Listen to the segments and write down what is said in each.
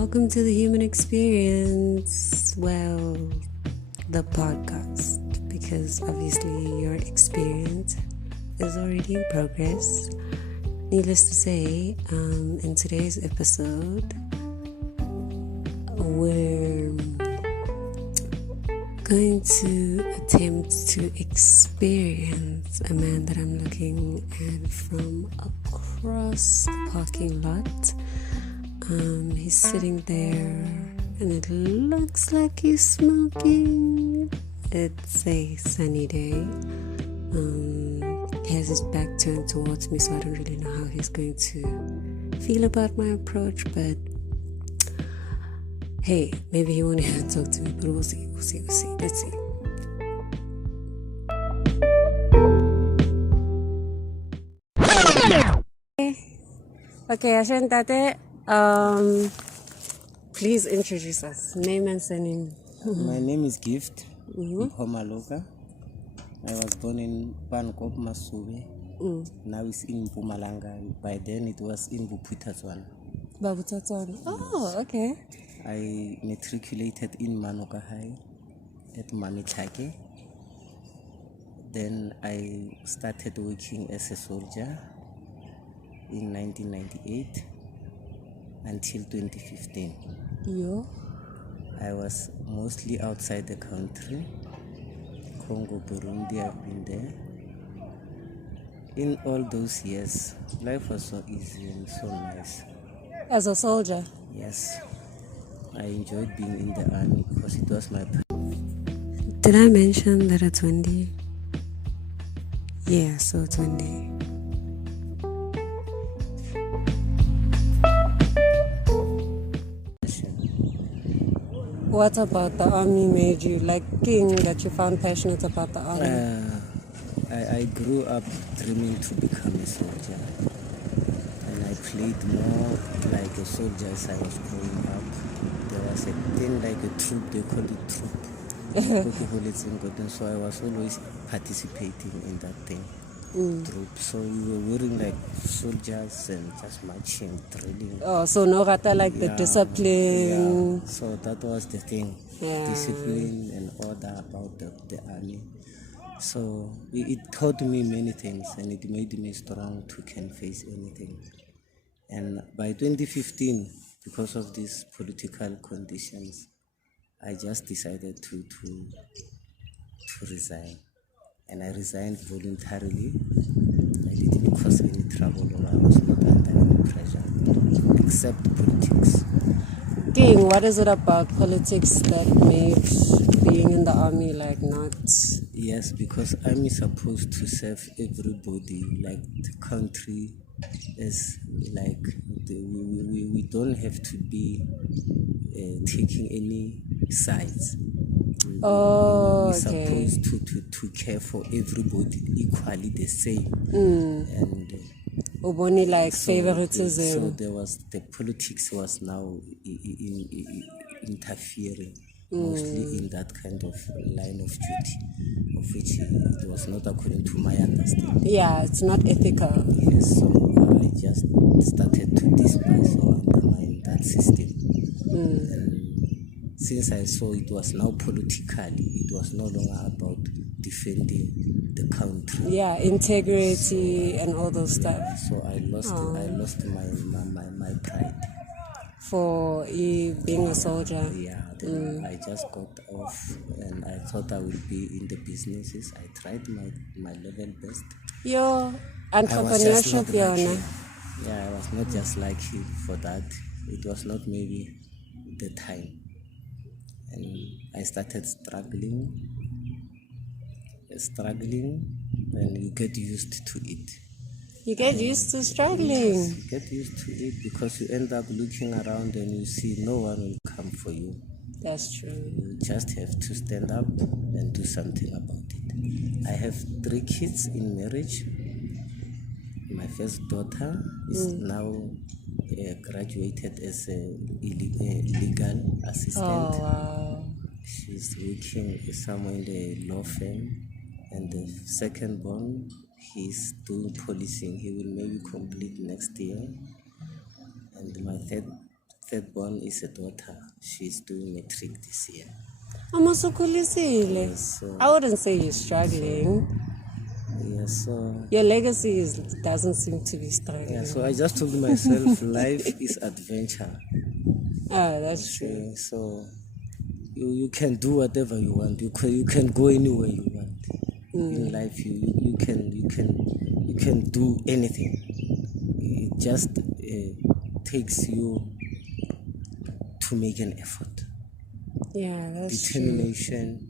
Welcome to the human experience. Well, the podcast, because obviously your experience is already in progress. Needless to say, in today's episode, we're going to attempt to experience a man that I'm looking at from across the parking lot. He's sitting there and it looks like he's smoking. It's a sunny day. He has his back turned towards me, so I don't really know how he's going to feel about my approach, but hey, maybe he won't even talk to me, but we'll see. Let's see. Okay, Ashantate, please introduce us. Name and surname. My name is Gift. Maloka. I was born in Pankop, Masube. Now it's in Mpumalanga. By then it was in Buputatswana. Babutatswana. Oh, okay. I matriculated in Maloka High at Mamitake. Then I started working as a soldier in 1998 until 2015. Yo. I was mostly outside the country. Congo, Burundi, I've been there. In all those years, life was so easy and so nice. As a soldier? Yes. I enjoyed being in the army because it was my... Did I mention that it's windy? Yeah, so it's windy. What about the army made you liking that you found passionate about the army? I grew up dreaming to become a soldier. And I played more like a soldier as I was growing up. There was a thing like a troop, they called it troop. So I was always participating in that thing. Troop. So we were wearing like soldiers and just marching, drilling. Oh, so no rata like the discipline. Yeah. So that was the thing. Yeah. Discipline and order about the army. So it taught me many things and it made me strong to can face anything. And by 2015, because of these political conditions, I just decided to resign. And I resigned voluntarily. I didn't cause any trouble or I was not under any pressure, except politics. King, what is it about politics that made being in the army like not? Yes, because army is supposed to serve everybody, like the country is like, we don't have to be taking any sides. Oh, we're okay. supposed to care for everybody equally the same. And Uboni like favoritism. So there was the politics was now interfering mostly in that kind of line of duty, of which it was not according to my understanding. Yeah, it's not ethical. Yes, so I just started to despise or undermine that system. Since I saw it was now politically, it was no longer about defending the country. Yeah, integrity and all those stuff. So I lost my pride. For you being a soldier. Yeah, then I just got off and I thought I would be in the businesses. I tried my level best. Your entrepreneurship, Yeah, I was not just lucky for that. It was not maybe the time. And I started struggling, and you get used to it. You get used to struggling. Yes, you get used to it because you end up looking around and you see no one will come for you. That's true. You just have to stand up and do something about it. I have 3 kids in marriage. My first daughter is now graduated as a legal assistant. Oh, wow. She's working somewhere in the law firm. And the second born, he's doing policing. He will maybe complete next year. And my third third born is a daughter. She's doing matric this year. So I wouldn't say you're struggling. Yeah, so Your legacy doesn't seem to be struggling. yeah, so I just told myself life is adventure. Oh, that's true. So you can do whatever you want. You can go anywhere you want. In life, you can do anything. It just takes you to make an effort. Yeah, that's Determination.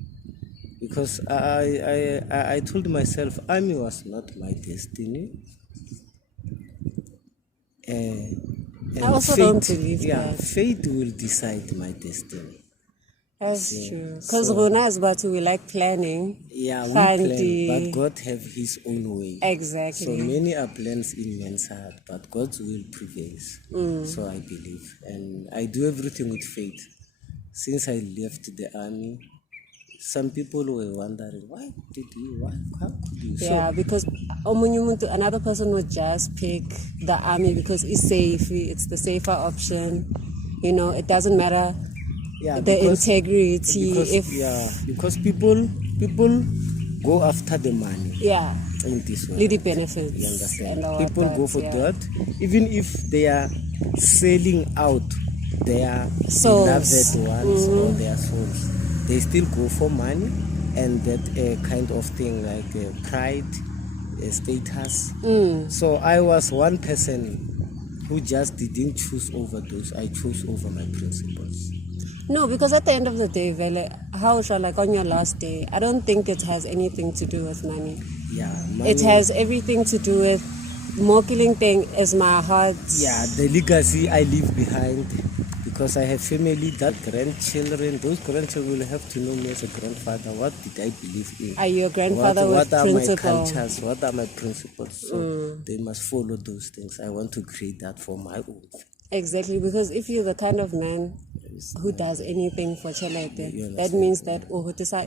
Because I told myself army was not my destiny. And I also don't believe that. Fate will decide my destiny. That's true. Because Rona is about to, we like planning. Yeah, we Fandy. plan, but God have His own way. Exactly. So many are plans in man's heart, but God's will prevails. So I believe, and I do everything with faith. Since I left the army, some people were wondering, how could you? Yeah, because another person would just pick the army because it's safe. It's the safer option. You know, it doesn't matter integrity. Because people go after the money. Yeah. In this way. Little benefits. You understand? And all People that, go for that, even if they are selling out their souls. beloved ones or their souls. They still go for money and that kind of thing like pride, status. So I was one person who just didn't choose over those. I chose over my principles. No, because at the end of the day, Vele, how shall like on your last day, I don't think it has anything to do with money. Yeah, money. It has everything to do with more killing thing is my heart. Yeah, the legacy I leave behind. Because I have family, that grandchildren, those grandchildren will have to know me as a grandfather. What did I believe in? Are you a grandfather what with are principle? My cultures? What are my principles? So they must follow those things. I want to create that for my own. Exactly, because if you're the kind of man who does anything for Chelete, that means that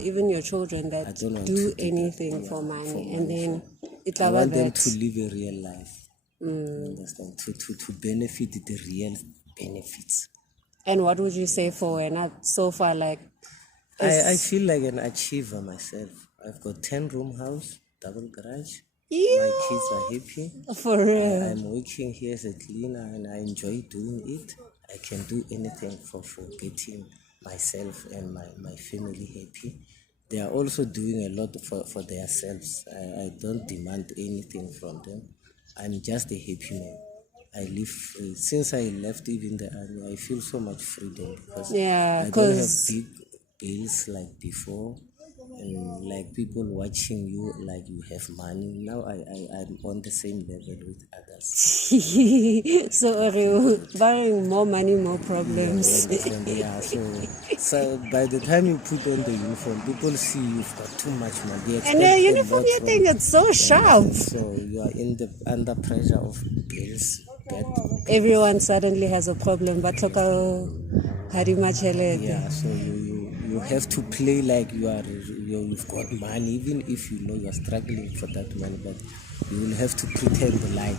even your children that do anything for money, and then it's I want them that. to live a real life. You understand? To benefit the real benefits. And what would you say for not so far like? I feel like an achiever myself. I've got 10-room house, double garage. Yeah. My kids are happy. For real. I'm working here as a cleaner and I enjoy doing it. I can do anything for getting myself and my family happy. They are also doing a lot for themselves. I don't demand anything from them. I'm just a happy man. I live free. Since I left even the army, I feel so much freedom because I don't have big bills like before. And like people watching you like you have money. Now I'm on the same level with others. So barring more money, more problems. Yeah, so by the time you put on the uniform, people see you've got too much money. And the uniform, you think it's so sharp. So you are under pressure of bills. Everyone suddenly has a problem, but look how yeah, so you have to play like you've got money, even if you know you're struggling for that money, but you will have to pretend like.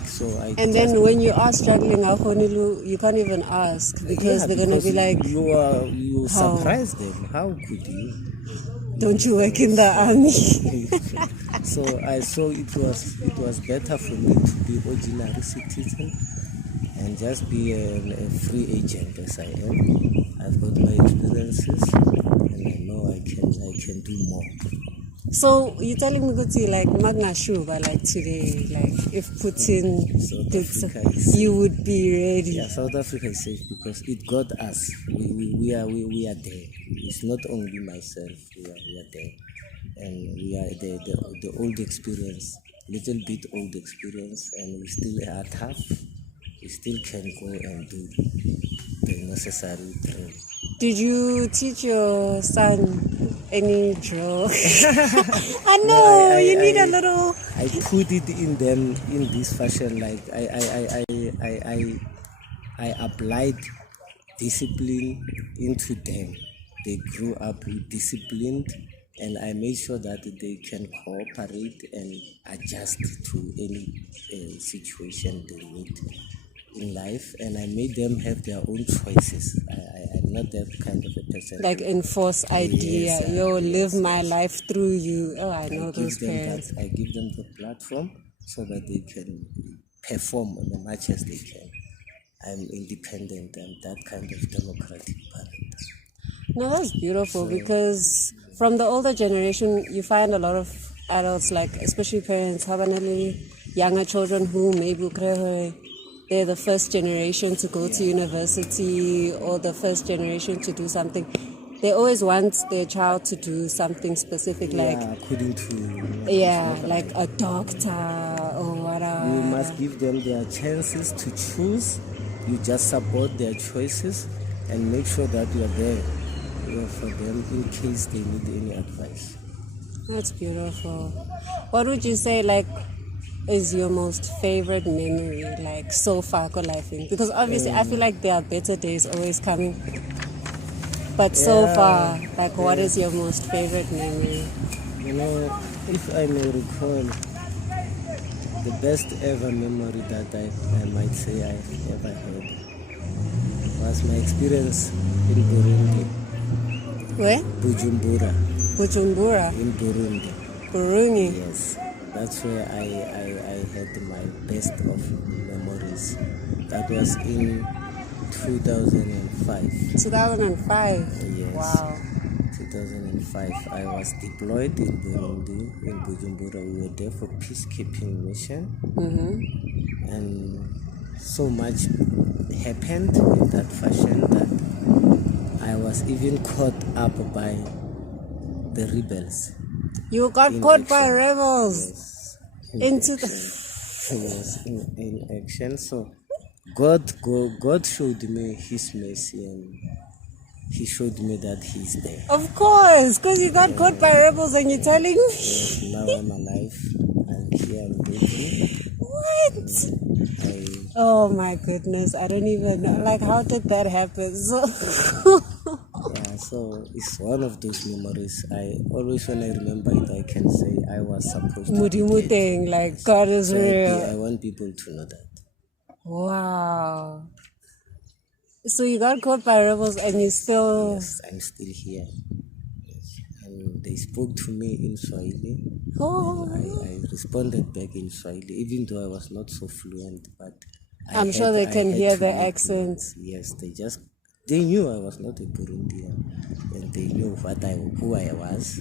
Then when you are struggling, you can't even ask because they're gonna be like, you surprise them. How could you? Don't you work in the army? So I saw it was better for me to be ordinary citizen and just be a free agent as I am. I've got my experiences and I know I can do more. So you're telling me to like Magna Shuba like today, like if Putin did, you would be ready. Yeah, South Africa is safe because it got us. We are there. It's not only myself. We are there, and we are the old experience, little bit old experience, and we still are tough. We still can go and do the necessary drill. Did you teach your son any drill? I know, no, you need a little. I put it in them in this fashion, like I applied discipline into them. They grew up disciplined, and I made sure that they can cooperate and adjust to any situation they need. in life, and I made them have their own choices. I'm not that kind of a person. Like enforce idea. Yes, Live yes, my yes. life through you. Oh, I know I those give them parents. that. I give them the platform so that they can perform as much as they can. I'm independent. I'm that kind of democratic parent. No, that's beautiful because from the older generation, you find a lot of adults, like especially parents, have younger children who maybe they're the first generation to go to university or the first generation to do something. They always want their child to do something specific, like According to like a doctor or whatever. You must give them their chances to choose. You just support their choices and make sure that you are there for them in case they need any advice. That's beautiful. What would you say, like, is your most favorite memory, like, so far, laughing? Because obviously, I feel like there are better days always coming. But so far, like, what is your most favorite memory? If I may recall, the best ever memory that I might say I've ever had was my experience in Burundi. Where? Bujumbura. Bujumbura? In Burundi. Burundi? Yes. That's where I had my best of memories. That was in 2005. 2005? Yes. Wow. 2005. I was deployed in Burundi, in Bujumbura. We were there for peacekeeping mission. Mm-hmm. And so much happened in that fashion that I was even caught up by the rebels. You got caught by rebels? Yes, in action. So God showed me His mercy, and He showed me that He's there. Of course, because you got caught by rebels and you're telling me. Yes, now I'm alive. I'm here, I'm waiting. What? Oh my goodness, I don't even know. Like, how did that happen? So it's one of those memories. I always, when I remember it, I can say I was supposed to be dead. Like, God is real. I want people to know that. Wow. So you got caught by rebels and you still... Yes, I'm still here. Yes. And they spoke to me in Swahili. Oh. I responded back in Swahili, even though I was not so fluent, but I'm sure they can hear the accent. Yes, they knew I was not a Burundian, and they knew who I was.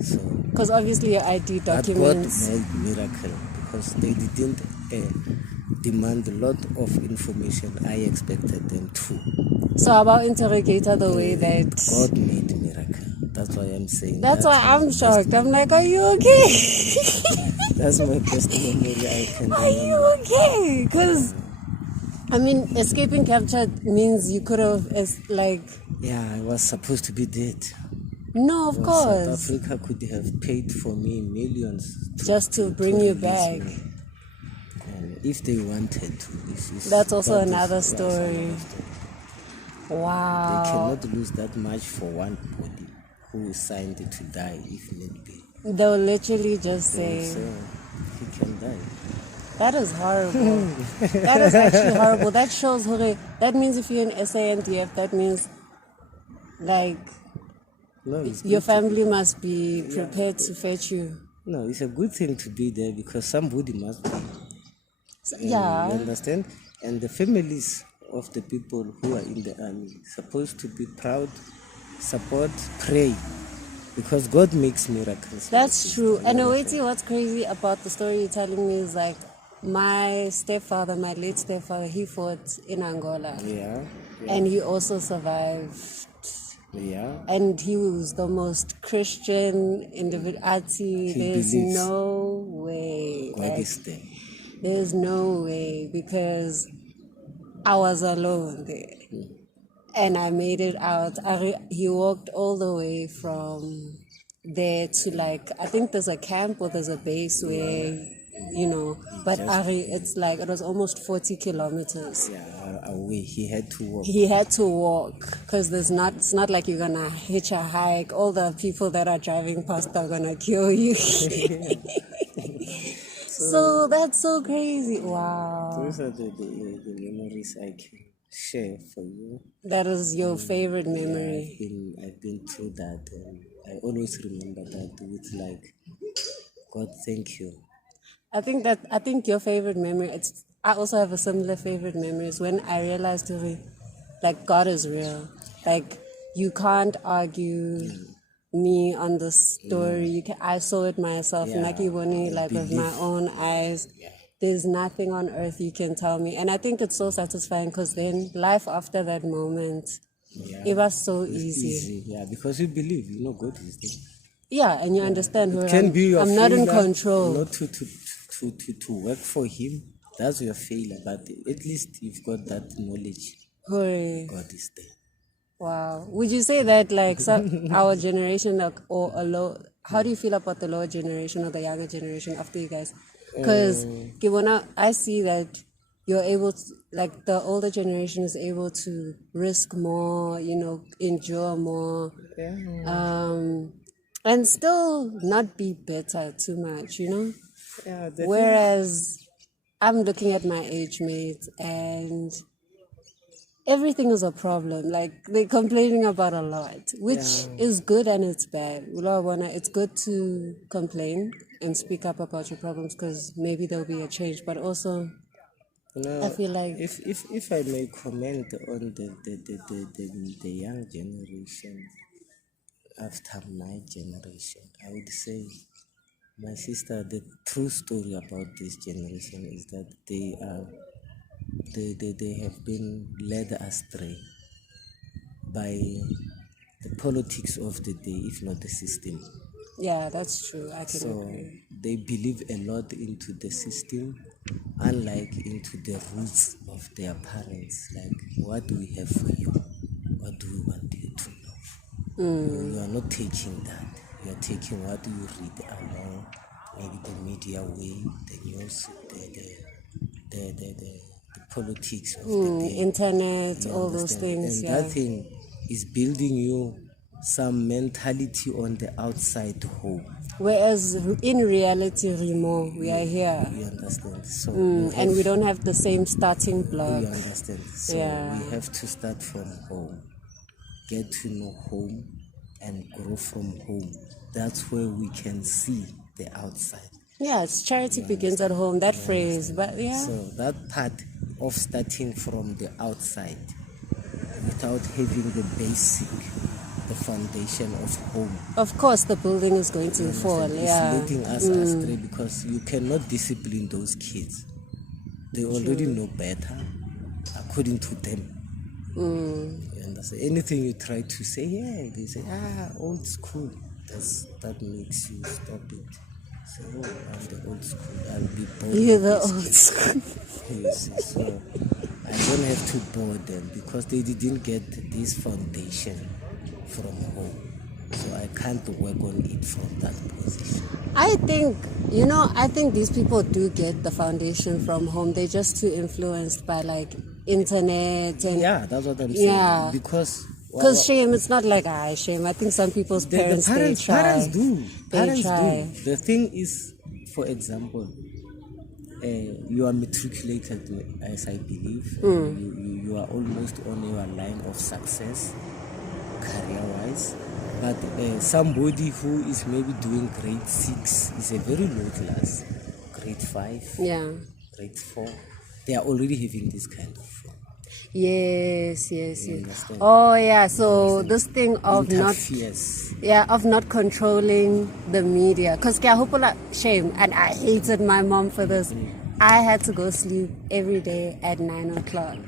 So because obviously your ID documents. That God made miracle because they didn't demand a lot of information. I expected them to. So about interrogator, the way that God made miracle. That's why I'm saying. That's why I'm shocked. I'm like, are you okay? That's my best memory I can remember. Are you okay? Because I mean, escaping capture means you could have, I was supposed to be dead. No, of course. South Africa could have paid for me millions just to bring you back. And if they wanted to. That's also another story. Wow. They cannot lose that much for one body who signed it to die if need be. They'll literally just say, he can die. That is horrible. That is actually horrible. That shows, that means if you're in SANDF, that means, your family must be prepared to fetch you. No, it's a good thing to be there because somebody must be. You understand? And the families of the people who are in the army supposed to be proud, support, pray. Because God makes miracles. That's true. And what's crazy about the story you're telling me is my stepfather, my late stepfather, he fought in Angola. Yeah. And he also survived. Yeah. And he was the most Christian individual. There's no way. God is there. There's no way because I was alone there. And I made it out. He walked all the way from there to I think there's a camp or there's a base where, but it's it was almost 40 kilometers. Yeah, away. He had to walk. He had to walk because it's not like you're gonna hitch a hike. All the people that are driving past are gonna kill you. So that's so crazy. Wow. Those are the memories I can share for you. That is your favorite Yeah, memory. I've been through that, and I always remember that with like, God, thank you. I think your favorite memory, I also have a similar favorite memory, is when I realized like God is real. Like you can't argue me on the story. I saw it myself, Yeah, Naki Boni, I like with my believe. own eyes. There's nothing on earth you can tell me. And I think it's so satisfying because then life after that moment, Yeah, it was so it's easy. easy. Yeah, because you believe, God is there. Yeah, and you understand It who can be your I'm not in failure control. not to work for Him. That's your failure, but at least you've got that knowledge. Hooray. God is there. Wow. Would you say that like our generation or a low, how do you feel about the lower generation or the younger generation after you guys? Because I see that you're able to, like the older generation is able to risk more, endure more, and still not be better too much. Yeah, Whereas I'm looking at my age mates and everything is a problem. Like they're complaining about a lot, which is good and it's bad. It's good to complain and speak up about your problems because maybe there'll be a change. But also, I feel like if I may comment on the young generation after my generation, I would say, my sister, the true story about this generation is that they have been led astray by the politics of the day, if not the system. yeah, that's true. I can So agree. they believe a lot into the system, unlike into the roots of their parents. Like, what do we have for you? What do we want you to know? You are not taking that. You are taking what you read along, maybe the media way, the news, the politics of the day. Internet, You all those understand? things, And yeah. that thing is building you some mentality on the outside home. Whereas in reality, Remo, we are here. You understand? So And we don't have the same starting block. you understand? So Yeah. we have to start from home, get to know home, and grow from home. That's where we can see the outside. Yeah, it's charity begins at home, that phrase. But yeah. So that part of starting from the outside without having the basic, the foundation of home, Of course, the building is going to fall. it's Yeah. leading us astray because you cannot discipline those kids. They already know better, according to them. You understand? Anything you try to say, they say, old school. That makes you stop it. Say, I'm the old school. I'll be bored. You're with the these old kids." school. You see, so I don't have to bore them because they didn't get this foundation from home. So I can't work on it from that position. I think these people do get the foundation from home. They're just too influenced by like internet and Yeah, that's what I'm saying. Yeah. Because shame, it's not like shame. I think some people's the parents, they try. parents do. They Parents try. do. The thing is, for example, you are matriculated, as I believe. You are almost on your line of success, career-wise. But somebody who is maybe doing grade 6 is a very low class, grade 5, Yeah. grade 4. They are already having this kind of Yes. understand? Oh yeah. So this thing of interferes. not controlling the media. Cause shame, and I hated my mom for this. I had to go sleep every day at 9 o'clock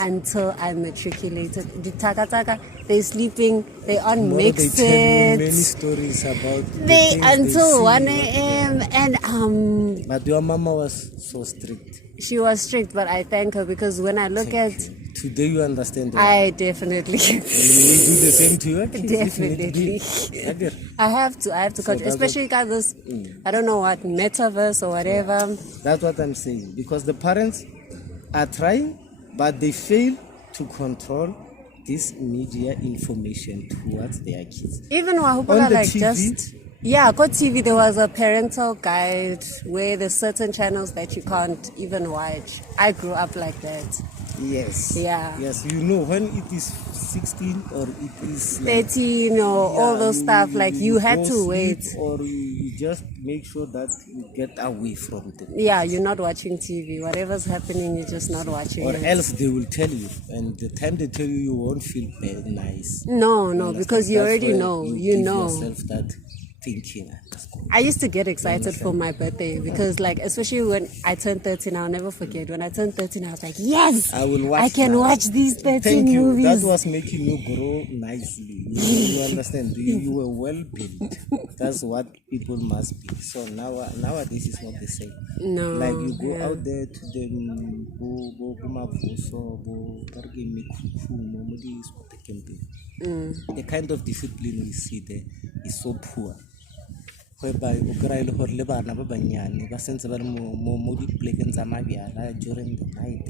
until I matriculated. The Taka, they sleeping, they on Tomorrow mix they tell you it. many stories about the They things until see. 1 a.m. and But your mama was so strict. she was strict, but I thank her because when I look at, Today you understand. I definitely. And we do the same to your kids. Definitely. I have to control, especially got this, I don't know what, metaverse or whatever. That's what I'm saying. Because the parents are trying, but they fail to control this media information towards their kids. Even On Wahupala, the like TV, just. Yeah, got TV. There was a parental guide where there's certain channels that you can't even watch. I grew up like that. Yes. Yeah. Yes, you know, when it is 16 or it is like 13 or all those stuff, like you had go to sleep, wait. or you just make sure that you get away from them. Yeah, you're not watching TV. Whatever's happening, you're just not watching Or it. else they will tell you, and the time they tell you, you won't feel bad, nice. No, Understand? because you That's already where know. You You give know. yourself that thinking. I used to get excited for my birthday because, like, especially when I turned 13, I'll never forget. When I turned 13, I was like, yes, I will watch I can now. watch these 13 Thank you. movies. That was making you grow nicely. You understand? You were well built. That's what people must be. So nowadays it's not the same. No, Like you go yeah. out there to them, go Mavuso, go the kind of discipline we see there is so poor. Whereby o kry-a le gore le bana ba bannyane ba sentse ba le mo dipolekeng tsa mabjala during the night.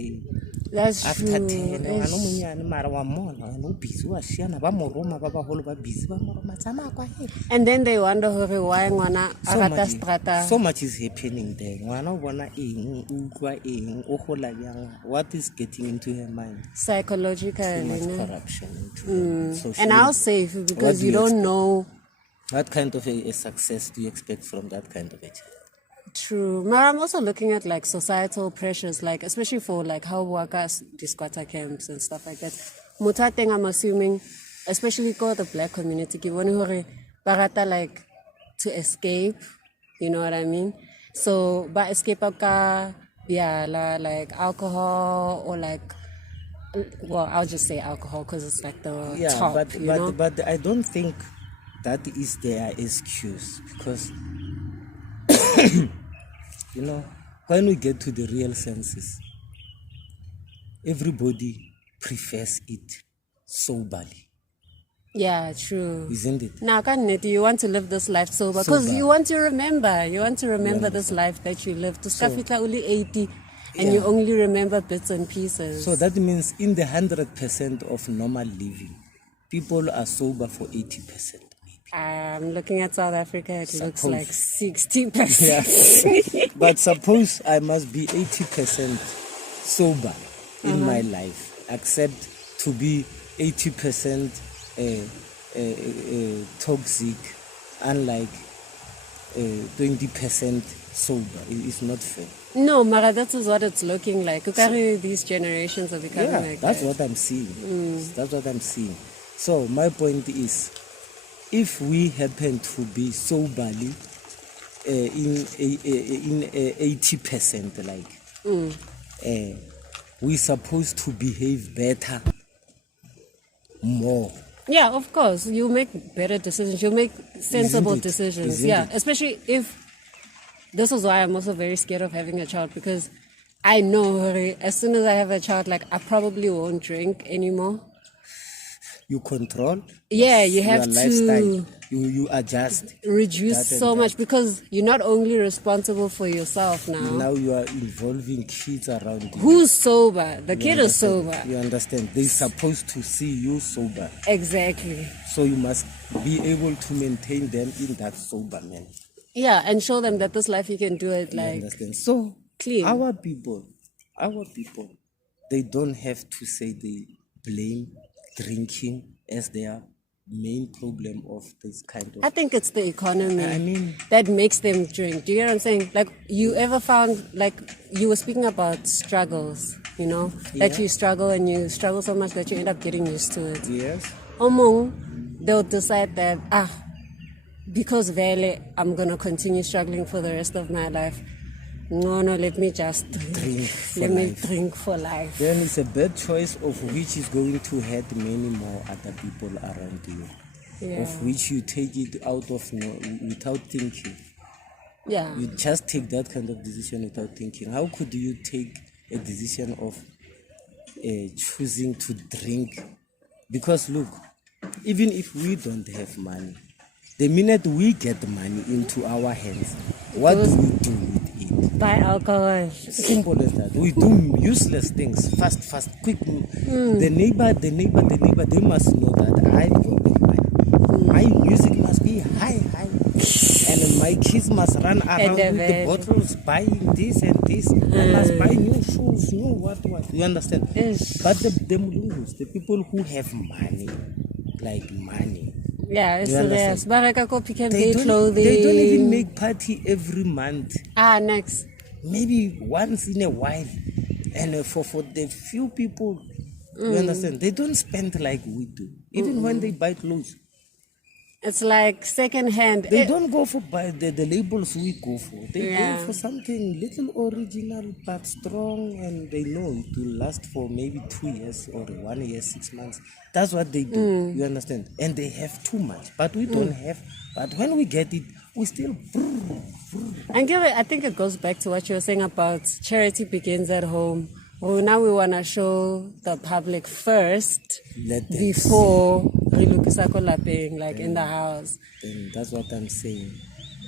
That's After true. 10 ngwana o monyane mara wa mmona wena o busy wa shiana ba mo roma ba bagolo ba busy ba mo roma tsamaya kwa he. And then they wonder why ngwana a rata strata. So much is happening there. Ngwana o bona eng, o utlwa eng, o gola bjang. What is getting into her mind? Psychologically. Too much no? corruption into her. And how safe, because you don't know. What kind of a success do you expect from that kind of a child? True. But I'm also looking at like societal pressures, like especially for like how workers do squatter camps and stuff like that. Mutateng, I'm assuming, especially for the black community, barata like to escape, you know what I mean? So, but escape ka like alcohol or like, well, I'll just say alcohol because it's like the top, but I don't think that is their excuse, because you know, when we get to the real senses, everybody prefers it soberly. Yeah, true. Isn't it? Now, you want to live this life sober because you want to remember. You want to remember this life that you lived. To Skafika only 80, and you only remember bits and pieces. So that means in the 100% of normal living, people are sober for 80%. I'm looking at South Africa, it looks like 60%. Yeah. But suppose I must be 80% sober in my life, except to be 80% toxic, unlike 20% sober. It's not fair. No, Mara, that is what it's looking like. These generations are becoming like that's that. what I'm seeing. That's what I'm seeing. So my point is, if we happen to be soberly in 80%, like we're supposed to behave better, more. Yeah, of course. You make better decisions. You make sensible decisions. Isn't it? Especially if... This is why I'm also very scared of having a child, because I know as soon as I have a child, like I probably won't drink anymore. You control. Yeah, you have your to lifestyle. You adjust. Reduce so much, because you're not only responsible for yourself now. Now you are involving kids around you. Who's sober? The kid is sober. You understand? They're supposed to see you sober. Exactly. So you must be able to maintain them in that sober manner. Yeah, and show them that this life you can do it like you understand? So clean. Our people, they don't have to say they blame drinking as their main problem of this kind of... I think it's the economy I mean, that makes them drink. Do you get what I'm saying? Like, you ever found, like, you were speaking about struggles, you know? That you struggle, and you struggle so much that you end up getting used to it. Yes. They'll decide that, because Vele, I'm going to continue struggling for the rest of my life. No, let me just drink. Drink for life. Then it's a bad choice of which is going to hurt many more other people around you. Yeah. Of which you take it out of without thinking. Yeah. You just take that kind of decision without thinking. How could you take a decision of choosing to drink? Because look, even if we don't have money, the minute we get money into our hands, what do we do with it? Buy alcohol. Simple as that. We do useless things, fast, quick. The neighbor, they must know that I've got the money. My music must be high. And my kids must run around with the bottles, buying this and this, and must buy new shoes, new what. You understand? But the Mulungus, the people who have money, like money. Yeah, it's yes. They don't even make party every month. Next. Maybe once in a while. And for the few people, you understand, they don't spend like we do. Even when they buy clothes. It's like second hand. They don't go for the labels we go for. They go for something little original but strong, and they know it will last for maybe 2 years or 1 year, 6 months. That's what they do. You understand? And they have too much, but we don't have. But when we get it, we still. I think it goes back to what you were saying about charity begins at home. Well, now we want to show the public first before lapping, like in the house. And that's what I'm saying.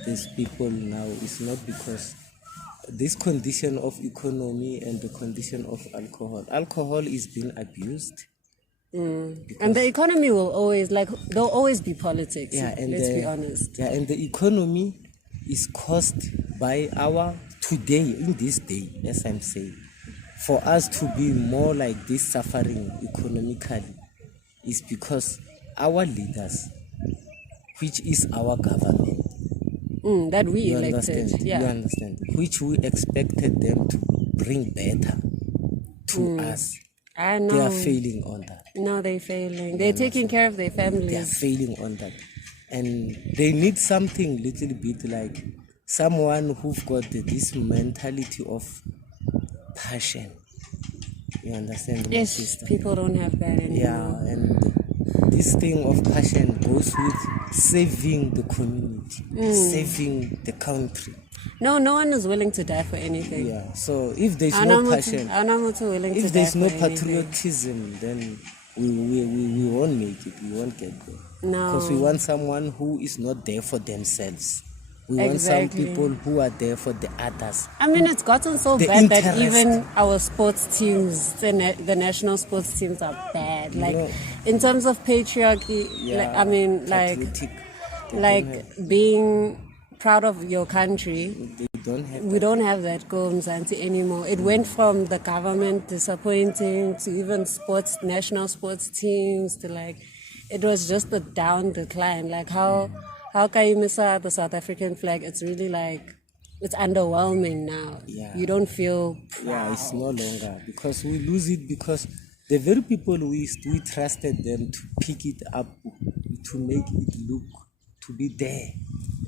These people now, it's not because this condition of economy and the condition of alcohol. Alcohol is being abused. And the economy will always, there'll always be politics. Yeah, and let's be honest. Yeah, and the economy is caused by today, in this day, as I'm saying. For us to be more like this suffering economically is because our leaders, which is our government, that we you elected, understand? You understand? Which we expected them to bring better to us. I know. They are failing on that. No, they're failing. They're taking care of their families. They are failing on that. And they need something little bit like someone who've got this mentality of passion. You understand? Yes, people don't have that anymore. Yeah, and this thing of passion goes with saving the community, saving the country. No one is willing to die for anything. Yeah, so if there's no passion, if there's no patriotism, then we won't make it, we won't get there. No. Because we want someone who is not there for themselves. We want some people who are there for the others. I mean, it's gotten so bad that even our sports teams, the national sports teams are bad. In terms of patriarchy, being proud of your country, we don't have that Mzansi anymore. It went from the government disappointing to even national sports teams to it was just a down decline. How can you miss out the South African flag? It's really it's underwhelming now. Yeah. You don't feel proud. Yeah, it's no longer because we lose it because the very people we trusted them to pick it up, to make it look to be there.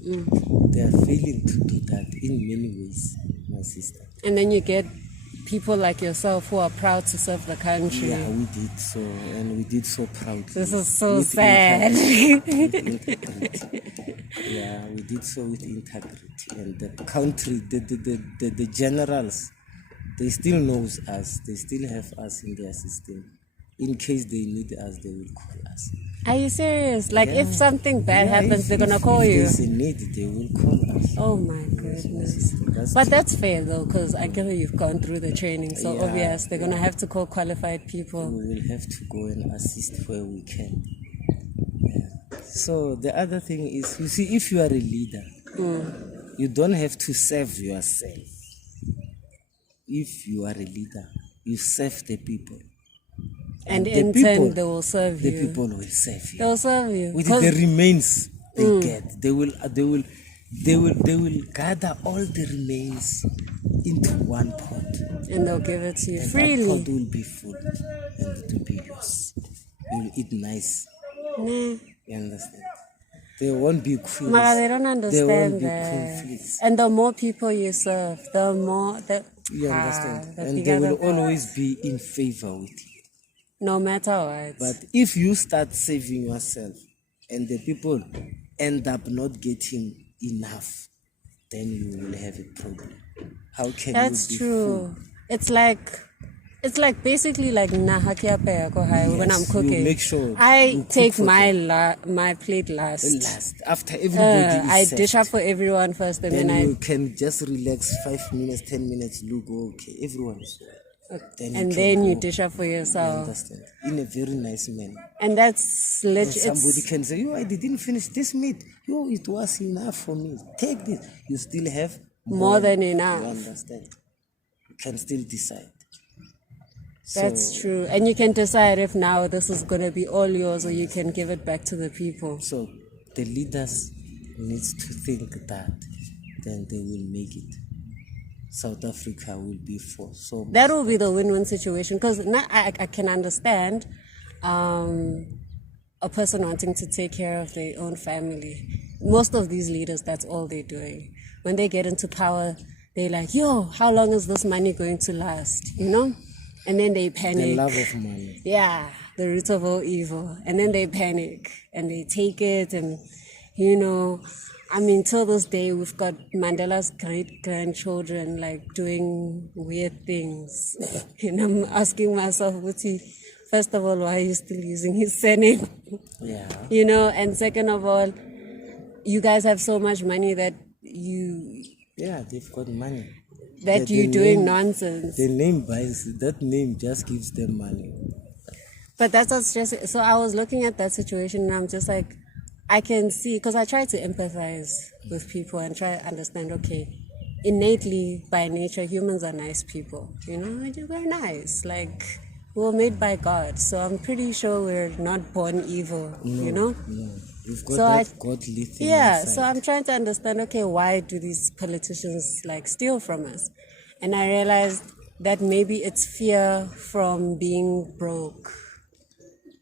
They are failing to do that in many ways, my sister. And then you get people like yourself who are proud to serve the country. Yeah, we did so, and we did so proudly. This is so sad. Yeah, we did so with integrity, and the country, the generals, they still knows us. They still have us in their system. In case they need us, they will call us. Are you serious? If something bad happens, they're gonna call you. If there's a need, they will call us. Oh my goodness! But that's fair though, because I get you've gone through the training, so obvious they're gonna have to call qualified people. We will have to go and assist where we can. Yeah. So the other thing is, you see, if you are a leader, you don't have to serve yourself. If you are a leader, you serve the people. And in turn, they will serve you. The people will serve you. They will serve you. With the remains they get, they will gather all the remains into one pot. And they'll give it to you and freely. That pot will be full, and it will be yours. You will eat nice. You understand? They won't be cruel. They don't understand that. And the more people you serve, the more you understand. And they will always be in favor with you. No matter what. But if you start saving yourself and the people end up not getting enough, then you will have a problem. How can That's you be true. full? It's like basically when I'm cooking. Make sure I take my plate last. After everybody I is dish up for everyone first, and then you can just relax 5 minutes, 10 minutes. Look, okay, everyone is well. And then you dish up for You yourself. understand? In a very nice manner. And that's And legit. somebody can say, "Yo, I didn't finish this meat. Yo, it was enough for me. Take this." You still have More than enough. You understand? You can still decide. That's true. And you can decide if now this is going to be all yours or you can give it back to the people. So the leaders needs to think that, then they will make it. South Africa will be for so much. That will be the win-win situation, because I can understand a person wanting to take care of their own family. Most of these leaders, that's all they're doing. When they get into power, they're like, yo, how long is this money going to last? You know? And then they panic. The love of money. Yeah, the root of all evil. And then they panic and they take it. And, you know, I mean, till this day, we've got Mandela's great-grandchildren, like, doing weird things. And I'm asking myself, first of all, why are you still using his surname? Yeah. You know, and second of all, you guys have so much money that Yeah, they've got money. you're doing nonsense. The name buys, that name just gives them money. But that's what's just, so I was looking at that situation and I'm just like, I can see, because I try to empathize with people and try to understand, okay, innately, by nature, humans are nice people. You know, we're nice. Like, we were made by God. So I'm pretty sure we're not born evil, you know? No. We've got So that godly thing Yeah, inside. so I'm trying to understand, okay, why do these politicians, like, steal from us? And I realized that maybe it's fear from being broke.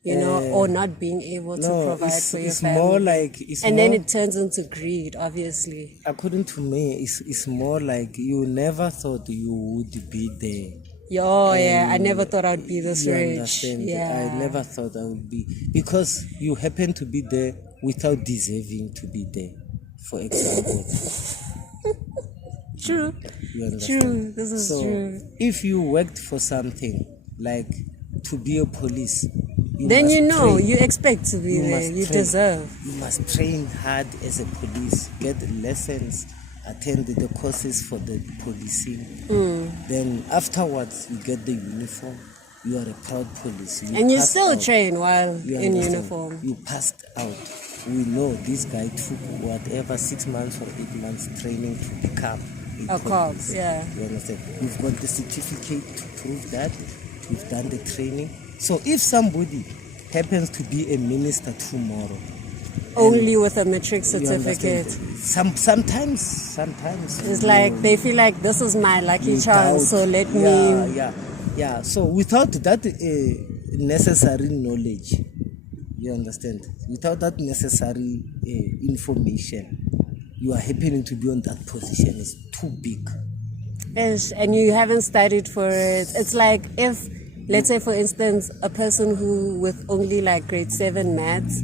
You know, or not being able to provide for your family. More like, then it turns into greed, obviously. According to me, it's more like you never thought you would be there. Yeah, I never thought I'd be this You rich. understand? Yeah. I never thought I would be, because you happen to be there without deserving to be there. For example. True. You understand? True. This is true. If you worked for something like to be a police, then you know, train. you expect to be there. You deserve. You must train hard as a police, get lessons, attend the courses for the policing. Then afterwards, you get the uniform. You are a proud police. You still train while in understand? uniform. You passed out. We know this guy took whatever 6 months or 8 months training to become a cop. police. Yeah. You understand? You've got the certificate to prove that. You've done the training. So if somebody happens to be a minister tomorrow, only with a matric certificate, sometimes it's like they feel like this is my lucky chance, so let me. Yeah. So without that necessary knowledge, you understand, without that necessary information, you are happening to be on that position is too big. Yes, and you haven't studied for it. It's like if, let's say, for instance, a person who with only like grade 7 maths,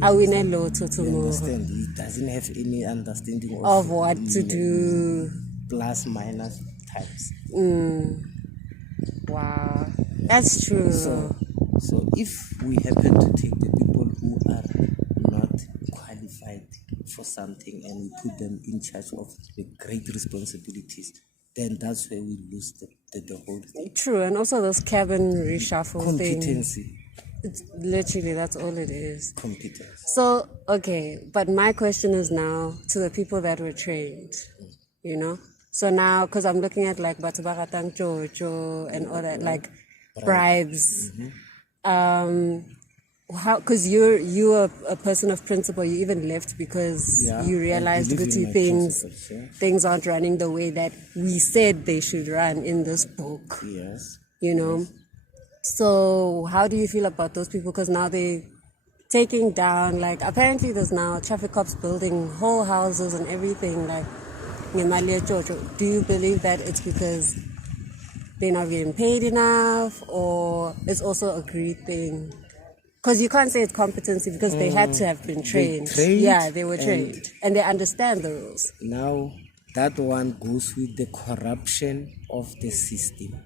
I win a lotto tomorrow. Understand? He doesn't have any understanding of what to do. Plus, minus, times. Wow, that's true. So if we happen to take the people who are not qualified for something and we put them in charge of the great responsibilities, then that's where we lose the whole thing. True, and also this cabin reshuffle Competency. thing. It's literally, that's all it is. Competence. So, okay, but my question is now to the people that were trained, you know? So now, because I'm looking at like Batubaratang Jojo and all that, like bribes. How? Because you are a person of principle. You even left because you realized that things aren't running the way that we said they should run in this book. Yes. You know. Yes. So how do you feel about those people? Because now they're taking down, like, apparently there's now traffic cops building whole houses and everything, like, do you believe that it's because they're not getting paid enough, or it's also a greed thing? Because you can't say it's competency because they had to have been trained. They were trained. And they understand the rules. Now, that one goes with the corruption of the system.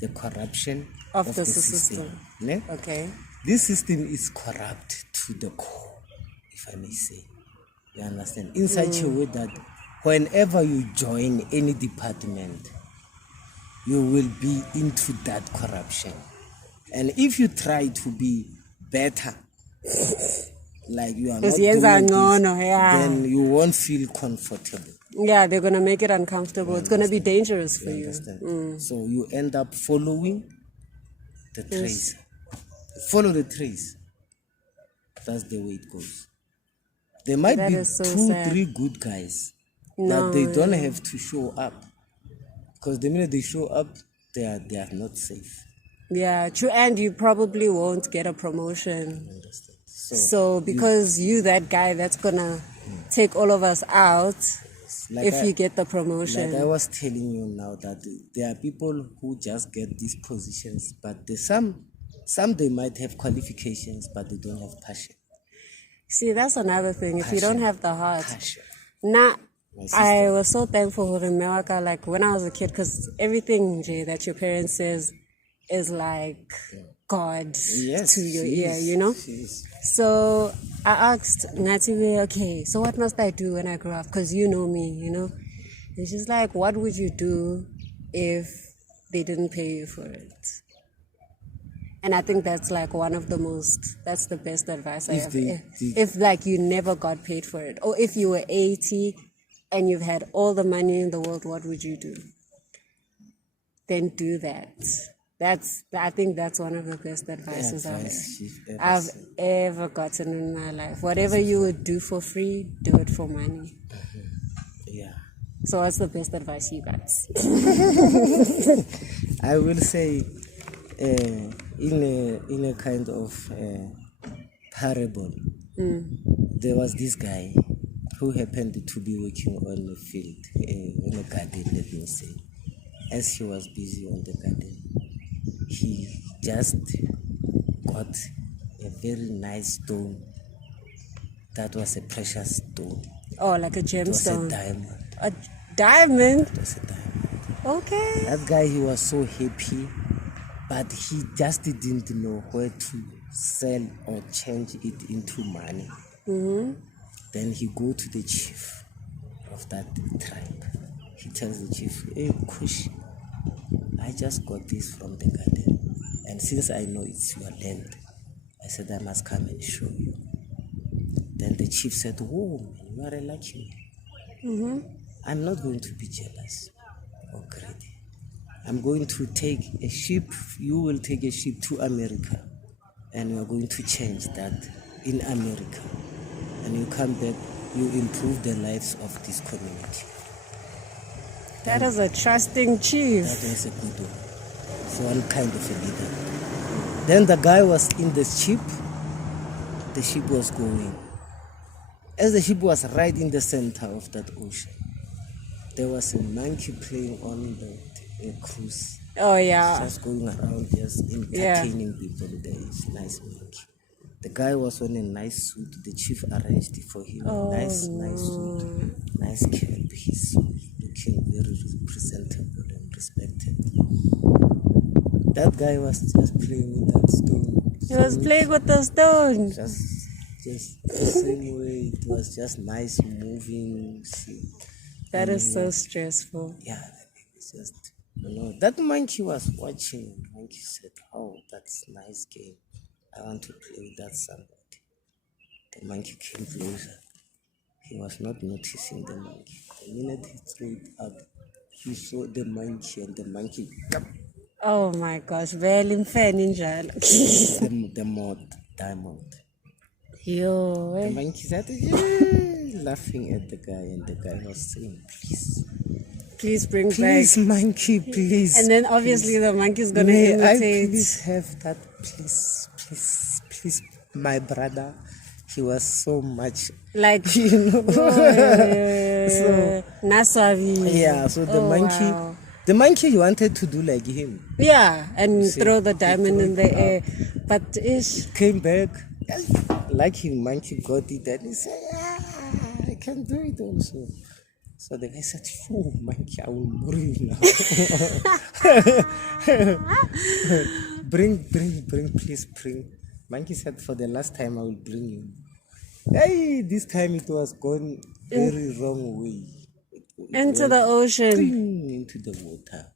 The corruption of the system. Ne? Okay. This system is corrupt to the core, if I may say. You understand? In such a way that whenever you join any department, you will be into that corruption. And if you try to be better, like you are not doing this, then you won't feel comfortable. Yeah, they're gonna make it uncomfortable. It's gonna be dangerous for you. So you end up following the trace. Follow the trace. That's the way it goes. There might That be is so 2, sad. 3 good guys, but they don't have to show up, because the minute they show up, they are not safe. Yeah, true. And you probably won't get a promotion. Understand? So because you that guy that's gonna take all of us out if you get the promotion. Like I was telling you now, that there are people who just get these positions, but there's some they might have qualifications, but they don't have passion. See, that's another thing. If you don't have the heart. Passion. I was so thankful for Maloka, like when I was a kid, because everything that your parents says is like God to your ear, you know? So I asked Natiwe, okay, so what must I do when I grow up? Because you know me, you know? And she's like, what would you do if they didn't pay you for it? And I think that's like that's the best advice I have. If like you never got paid for it, or if you were 80 and you've had all the money in the world, what would you do? Then do that. I think that's one of the best advices I've ever gotten in my life. Whatever you would do for free, do it for money. Yeah. So what's the best advice you got? I will say, in a kind of parable, there was this guy who happened to be working on a field, in a garden, let me say. As he was busy on the garden, he just got a very nice stone that was a precious stone. Oh, like a gemstone. It was a diamond. A diamond? It was a diamond. Okay. That guy, he was so happy, but he just didn't know where to sell or change it into money. Then he go to the chief of that tribe. He tells the chief, hey, Kush, I just got this from the garden, and since I know it's your land, I said I must come and show you. Then the chief said, oh man, you are a lucky man. I'm not going to be jealous or greedy. I'm going to take a ship, you will take a ship to America, and you are going to change that in America. And you come back, you improve the lives of this community. That is a trusting chief. That was a good one. So one kind of a leader. Then the guy was in the ship was going. As the ship was right in the center of that ocean, there was a monkey playing on the cruise. Oh, yeah. Just going around, just entertaining people. There is nice monkey. The guy was wearing a nice suit. The chief arranged for him a nice suit, nice cap. He's looking very presentable and respected. That guy was just playing with that stone. He was playing with the stone. Just the same way. It was just nice moving. That is so stressful. Yeah, it's just, that monkey was watching. The monkey said, oh, that's a nice game. I want to play with that somebody. The monkey came closer. He was not noticing the monkey. The minute he threw it up, he saw the monkey, and the monkey. Oh my gosh, very fair ninja. The diamond. Yo. The monkey started laughing at the guy, and the guy was saying, Please bring back. Please, monkey, please. And then obviously please. the monkey's gonna imitate. imitate. I please have that, please, my brother. He was so much like So Nasavi. Yeah, so the monkey he wanted to do like him. Yeah, and throw the diamond in the air. But came back. Like him, monkey got it, and he said, I can do it also. So the guy said, oh, monkey, I will bring you now. bring, please bring. Monkey said, for the last time, I will bring you. Hey, this time it was gone very wrong way. Into the ocean. Into the water.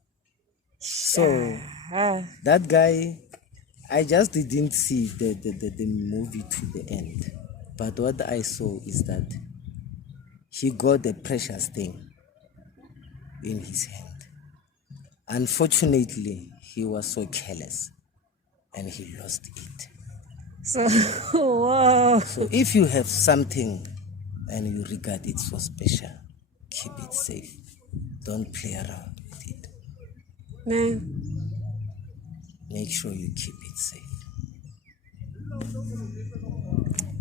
So Ah, that guy, I just didn't see the movie to the end. But what I saw is that he got a precious thing in his hand. Unfortunately, he was so careless and he lost it. so, whoa. So if you have something and you regard it so special, keep it safe. Don't play around with it. Man, Make sure you keep it safe.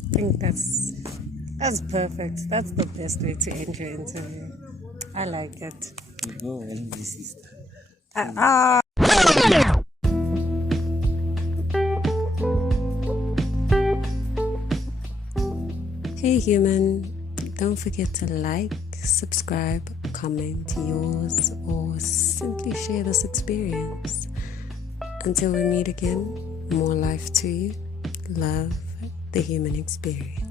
I think that's perfect. That's the best way to end your interview. I like it. You know when this is Hey human, don't forget to like, subscribe, comment yours, or simply share this experience. Until we meet again, more life to you. Love the human experience.